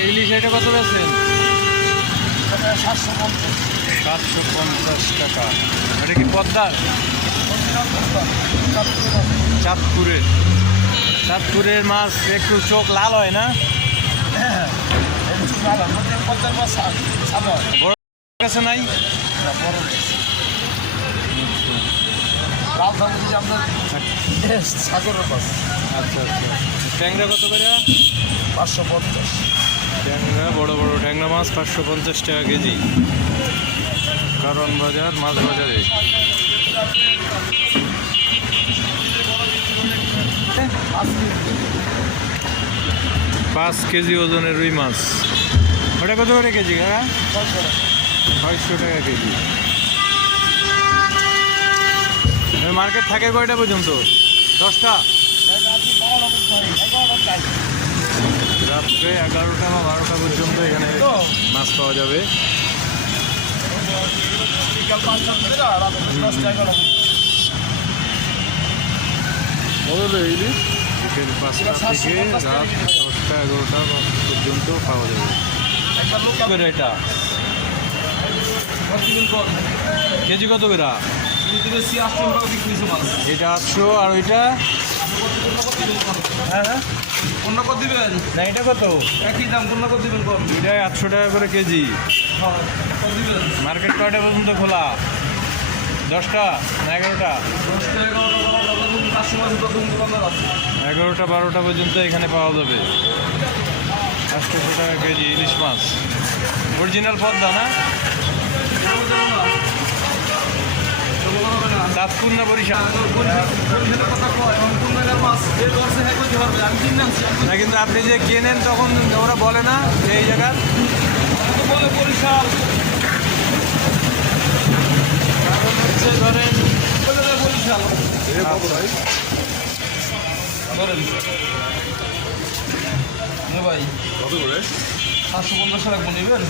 ইলিশ এটা কত বেছেন সাতশো পঞ্চাশ সাতশো পঞ্চাশ টাকা। এটা কি পদ্মার? চাঁদপুরের। চাঁদপুরের মাছ একটু চোখ লাল হয় না? কাছে নাই? সাগরের আচ্ছা আচ্ছা। ট্যাংরা কত করে? পাঁচশো পঞ্চাশ। ট্যাংরা, বড় বড় ট্যাংরা মাছ পাঁচশো পঞ্চাশ টাকা কেজি। কারণ বাজার, মাছ বাজারে। পাঁচ কেজি ওজনের রুই মাছ। ওটা কত করে কেজি ছয়শো টাকা কেজি। মার্কেট থাকে কয়টা পর্যন্ত? দশটা? রাত্রে এগারোটা বা বারোটা পর্যন্ত এখানে মাছ পাওয়া যাবে। বিকাল পাঁচটা থেকে রাত দশটা এগারোটা পর্যন্ত পাওয়া যাবে এটা কেজি কত করে? এটা আটশো আর ওইটা হ্যাঁ হ্যাঁ। অন্য কত দিবেন? না এটা কত? একই দাম অন্য কত দিবেন কম এটা আটশো টাকা করে কেজি। কত দিবেন? মার্কেট কয়টা পর্যন্ত খোলা? দশটা না এগারোটা? এগারোটা বারোটা পর্যন্ত এখানে পাওয়া যাবে। আটশোশো টাকা কেজি ইলিশ মাছ। অরিজিনাল পদ্মা না? চাঁদপুর না বরিশাল। না কিন্তু আপনি যে কেনেন তখন ওরা বলে না যে এই জায়গার। কারণ হচ্ছে ধরেন ভাই কত করে? সাতশো পঞ্চাশ টাকা নেবেন?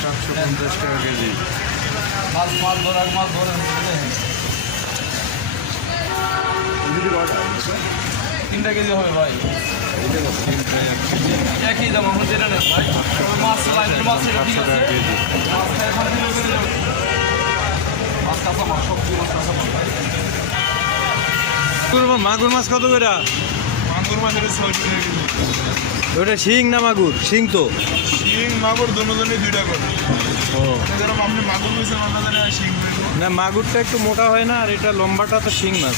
সাতশো পঞ্চাশ টাকা কেজি। মাছ মাছ ধরে মাছ ধরেন তিনটা কেজি হবে ভাই। একই দাম আমরা যেটা নেন ভাই। মাছ লাইনের মাছ এটা ঠিক আছে। মাছটা এখন কিলো করে মাছ কাঁচা মাছ সবজি মাছ কাঁচা মাছ মাগুর মাছ কত করে? মাগুর মাছের ছয়শো টাকা কেজি। ওটা শিং না মাগুর? শিং তো। শিং মাগুর দুজনে দুইটা করে। ও। যেরকম আপনি মাগুর আমরা জানি শিং না মাগুরটা একটু মোটা হয় না আর এটা লম্বাটা তো শিং মাছ।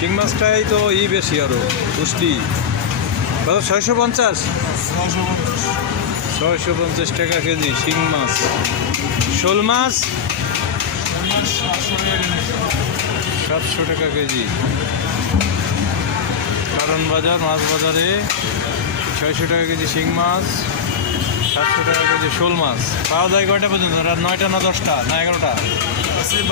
শিং মাছটাই তো ই বেশি আরও পুষ্টি। কত ছয়শো পঞ্চাশ? ছয়শো পঞ্চাশ। টাকা কেজি শিং মাছ। শোল মাছ? সাতশো টাকা কেজি। কারণ বাজার মাছ বাজারে ছয়শো টাকা কেজি শিং মাছ সাতশো টাকা কেজি শোল মাছ। পাওয়া যায় কয়টা পর্যন্ত? রাত নয়টা না দশটা? না এগারোটা?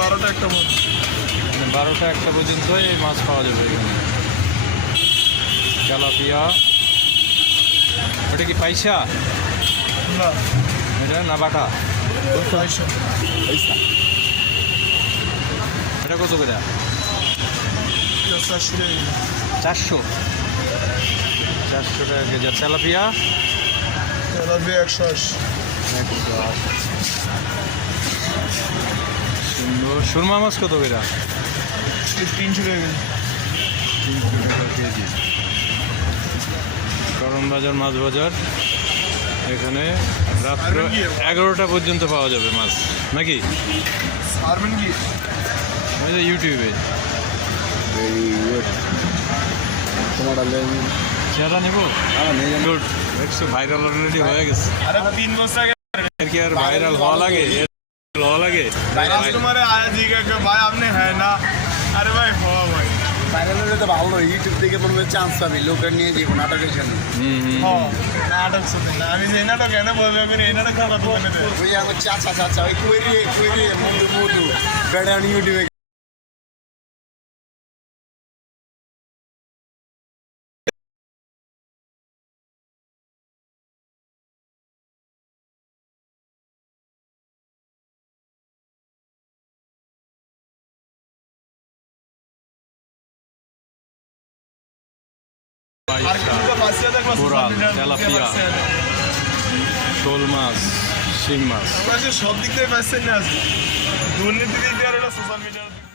বারোটা একটা মানে বারোটা একটা পর্যন্ত এই মাছ পাওয়া যাবে এখানে। তেলাপিয়া। ওটা কি পাইসা? না। এটা না বাটা? এটা কত করে? চারশো চারশো? চারশো টাকা কেজি। আর তেলাপিয়া? তেলাপিয়া একশো আশি। সুন্দর। সুরমা মাছ কত করে? তিনশো টাকা কেজি। তিনশো টাকা কেজি। করণ বাজার মাছ বাজার। এখানে রাত্র এগারোটা পর্যন্ত পাওয়া যাবে মাছ। নাকি? ছাড়বেন কি? ওই যে ইউটিউবে চেহারা নেব গুড একশো ভাইরাল অলরেডি হয়ে গেছে আরে তিন বছর আগে এর কি আর ভাইরাল হওয়া লাগে এর হওয়া লাগে কাস্টমারে আয়া জিজ্ঞাসা ভাই আপনি হ্যাঁ না আরে ভাই হওয়া ভাই ভাইরাল হলে তো ভালো ইউটিউব থেকে মনে হয় চান্স পাবি লোকের নিয়ে যে নাটকের জন্য হুম হুম হ্যাঁ নাটক শুনি না আমি যে নাটক এনে বলবে আমি এই নাটক খাবার দোকানে দেয় ওই যে আমার চাচা চাচা ওই কইরে কইরে মধু মধু বেড়ান ইউটিউবে কোরাল, তেলাপিয়া। শোল মাছ শিং মাছ সব দিক থেকে পাচ্ছেন না দুর্নীতি দিক দিয়ে সোশ্যাল মিডিয়ার